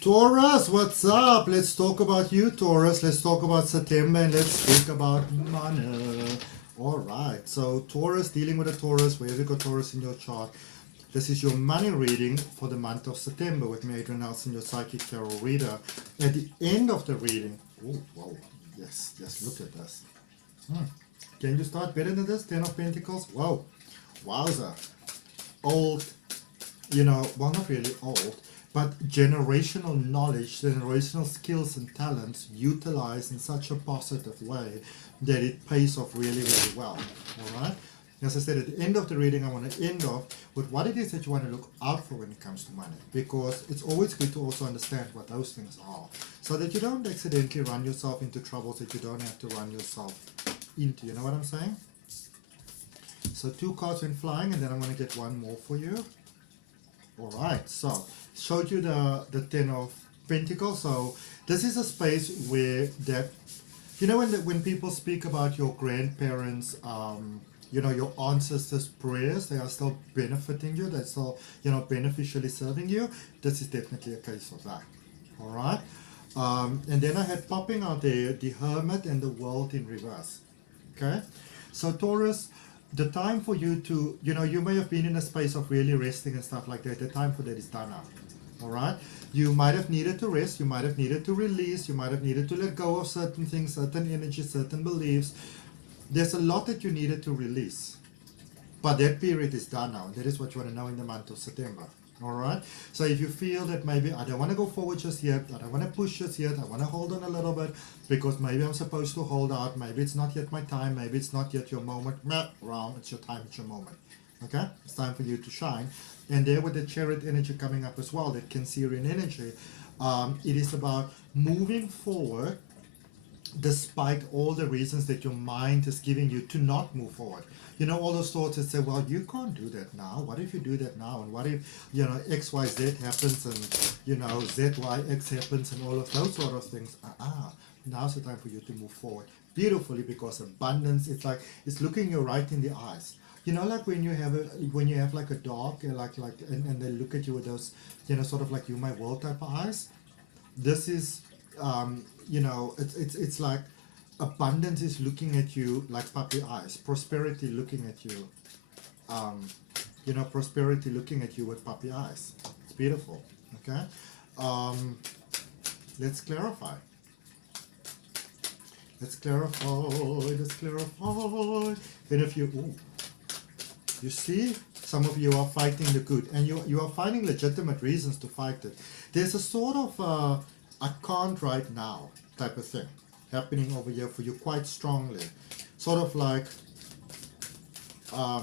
Taurus, what's up? Let's talk about you, Taurus. Let's talk about September and let's speak about money. Alright, so Taurus, dealing with a Taurus, wherever you got Taurus in your chart. This is your money reading for the month of September with me, Adrian Nelson, your psychic tarot reader. At the end of the reading, oh, wow, yes, look at this. Can you start better than this? 10 of Pentacles? Whoa, wowza. Old, well, not really old, but generational knowledge, generational skills and talents utilized in such a positive way that it pays off really, really well. All right. As I said, at the end of the reading, I want to end off with what it is that you want to look out for when it comes to money, because it's always good to also understand what those things are, so that you don't accidentally run yourself into troubles that you don't have to run yourself into. You know what I'm saying? So 2 cards went flying, and then I'm going to get one more for you. Alright, so showed you the 10 of Pentacles. So this is a space where that, when people speak about your grandparents, your ancestors' prayers, they are still benefiting you, they're still, beneficially serving you. This is definitely a case of that. Alright, and then I had popping out there the Hermit and the World in reverse. Okay, so Taurus, the time for you to, you may have been in a space of really resting and stuff like that. The time for that is done now. Alright? You might have needed to rest, you might have needed to release, you might have needed to let go of certain things, certain energies, certain beliefs. There's a lot that you needed to release. But that period is done now, and that is what you want to know in the month of September. Alright? So if you feel that maybe I don't want to go forward just yet, I don't want to push just yet, I want to hold on a little bit, because maybe I'm supposed to hold out, maybe it's not yet my time, maybe it's not yet your moment, wrong, it's your time, it's your moment. Okay? It's time for you to shine. And there with the Chariot energy coming up as well, that Cancerian energy, it is about moving forward despite all the reasons that your mind is giving you to not move forward. All those thoughts that say, well, you can't do that now. What if you do that now? And what if, X, Y, Z happens and, Z, Y, X happens and all of those sort of things. Now's the time for you to move forward beautifully, because abundance, it's looking you right in the eyes. Like when you have like a dog, and they look at you with those, sort of like you my world type of eyes. This is, it's like abundance is looking at you like puppy eyes. Prosperity looking at you, prosperity looking at you with puppy eyes. It's beautiful. Okay. Let's clarify. Let's clarify. And if you, you see, some of you are fighting the good, and you are finding legitimate reasons to fight it. There's a sort of I can't right now type of thing happening over here for you quite strongly. Sort of like a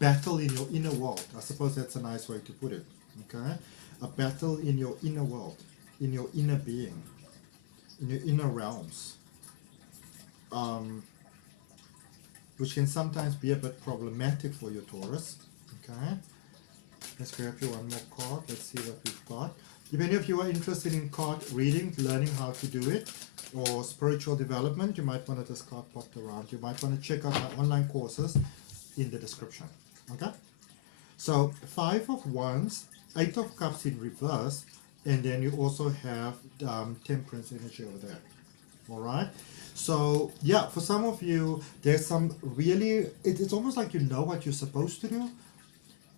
battle in your inner world. I suppose that's a nice way to put it. Okay? A battle in your inner world, in your inner being, in your inner realms. Which can sometimes be a bit problematic for you, Taurus. Okay? Let's grab you one more card. Let's see what we've got. If any of you are interested in card reading, learning how to do it, or spiritual development, you might want to this card popped around. You might want to check out my online courses in the description. Okay? So 5 of Wands, 8 of Cups in reverse, and then you also have Temperance energy over there. Alright? So yeah, for some of you, there's some really, it's almost like you know what you're supposed to do,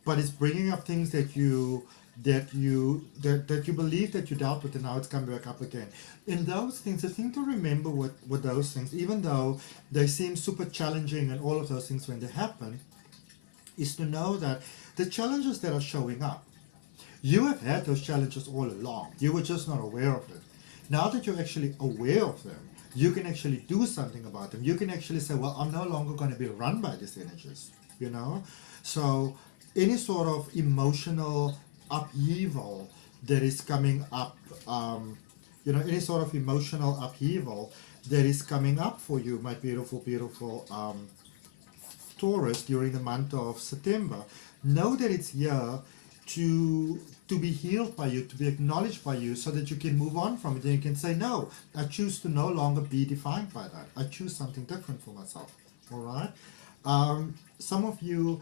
but it's bringing up things that you believe that you dealt with, and now it's coming back up again. In those things, the thing to remember with those things, even though they seem super challenging and all of those things when they happen, is to know that the challenges that are showing up, you have had those challenges all along. You were just not aware of it. Now that you're actually aware of them, you can actually do something about them. You can actually say, well, I'm no longer going to be run by these energies, So any sort of emotional upheaval that is coming up, any sort of emotional upheaval that is coming up for you, my beautiful, beautiful Taurus, during the month of September, know that it's here to be healed by you, to be acknowledged by you, so that you can move on from it and you can say, no, I choose to no longer be defined by that. I choose something different for myself. Alright? Some of you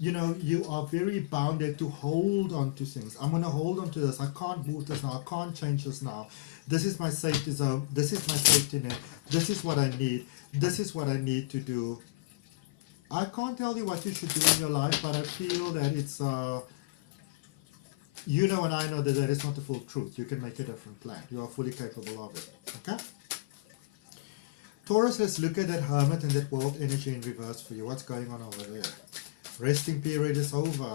you know, you are very bounded to hold on to things. I'm going to hold on to this. I can't move this now. I can't change this now. This is my safety zone. This is my safety net. This is what I need. This is what I need to do. I can't tell you what you should do in your life, but I feel that it's, you know and I know that that is not the full truth. You can make a different plan. You are fully capable of it. Okay? Taurus, let's look at that Hermit and that World energy in reverse for you. What's going on over there? Resting period is over.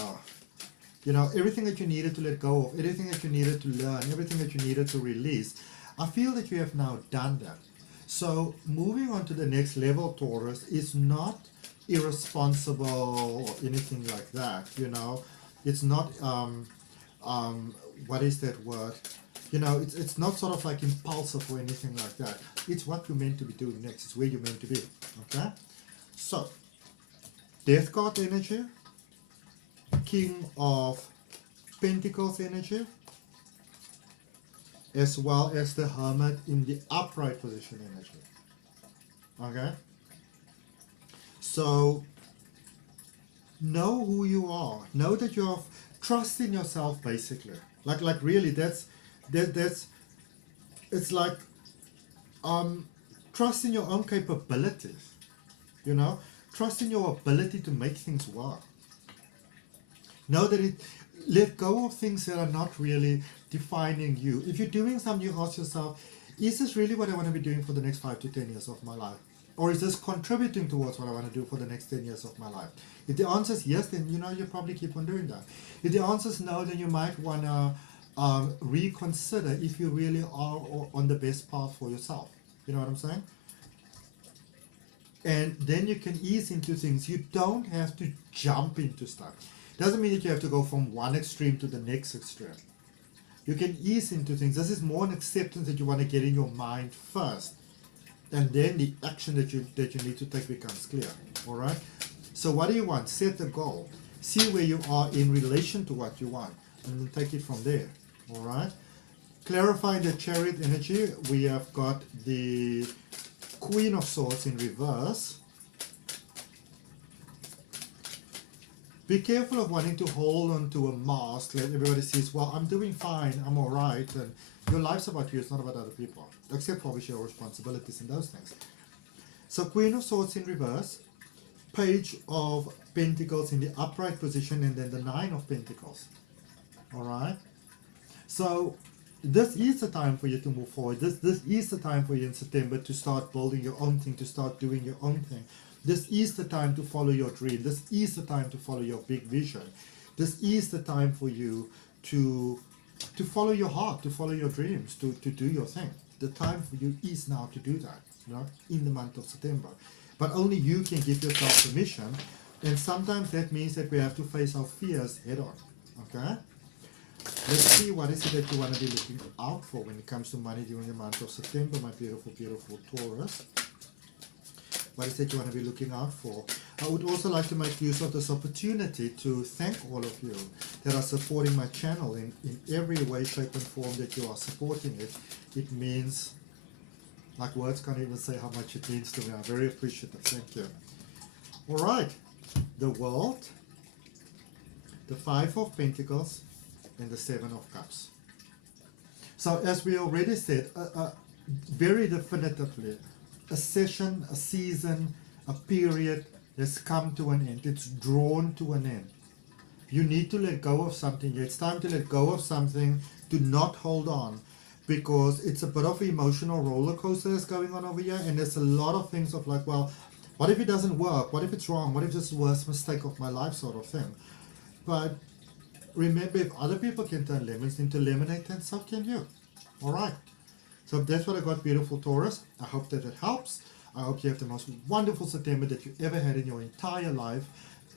You know, everything that you needed to let go of, everything that you needed to learn, everything that you needed to release, I feel that you have now done that. So moving on to the next level, Taurus, is not irresponsible or anything like that, you know. It's not, what is that word? You know, it's not sort of like impulsive or anything like that. It's what you're meant to be doing next. It's where you're meant to be. Okay? So, Death card energy, King of Pentacles energy, as well as the Hermit in the upright position energy. Okay? So, know who you are. Know that you have trust in yourself, basically. Like really, that's it's like trust in your own capabilities, you know, trust in your ability to make things work. Know that let go of things that are not really defining you. If you're doing something, you ask yourself, is this really what I want to be doing for the next 5 to 10 years of my life? Or is this contributing towards what I want to do for the next 10 years of my life? If the answer is yes, then you know you probably keep on doing that. If the answer is no, then you might want to reconsider if you really are on the best path for yourself. You know what I'm saying? And then you can ease into things. You don't have to jump into stuff. Doesn't mean that you have to go from one extreme to the next extreme. You can ease into things. This is more an acceptance that you want to get in your mind first. And then the action that you need to take becomes clear. Alright? So what do you want? Set a goal. See where you are in relation to what you want. And then take it from there. Alright? Clarifying the Chariot energy, we have got the Queen of Swords in reverse. Be careful of wanting to hold on to a mask. Let everybody sees, well, I'm doing fine, I'm alright, and your life's about you, it's not about other people. Except for obviously your responsibilities and those things. So Queen of Swords in reverse, Page of Pentacles in the upright position, and then the Nine of Pentacles. Alright? So this is the time for you to move forward. This is the time for you in September to start building your own thing, to start doing your own thing. This is the time to follow your dream. This is the time to follow your big vision. This is the time for you to follow your heart, to follow your dreams, to do your thing. The time for you is now to do that, you know, in the month of September. But only you can give yourself permission, and sometimes that means that we have to face our fears head on, okay? Let's see what is it that you want to be looking out for when it comes to money during the month of September, my beautiful, beautiful Taurus. What is it you want to be looking out for? I would also like to make use of this opportunity to thank all of you that are supporting my channel in every way, shape and form that you are supporting it. It means, like words can't even say how much it means to me. I'm very appreciative. Thank you. Alright, the World, the Five of Pentacles, and the Seven of Cups. So as we already said, very definitively, a session, a season, a period has come to an end. It's drawn to an end. You need to let go of something. It's time to let go of something. Do not hold on, because it's a bit of an emotional roller coaster that's going on over here, and there's a lot of things of like, well, what if it doesn't work? What if it's wrong? What if this is the worst mistake of my life, sort of thing? But remember, if other people can turn lemons into lemonade, then so can you. Alright. So that's what I got, beautiful Taurus. I hope that it helps. I hope you have the most wonderful September that you ever had in your entire life.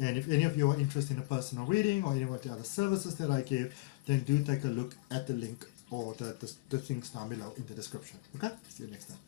And if any of you are interested in a personal reading or any of the other services that I give, then do take a look at the link or the things down below in the description. Okay? See you next time.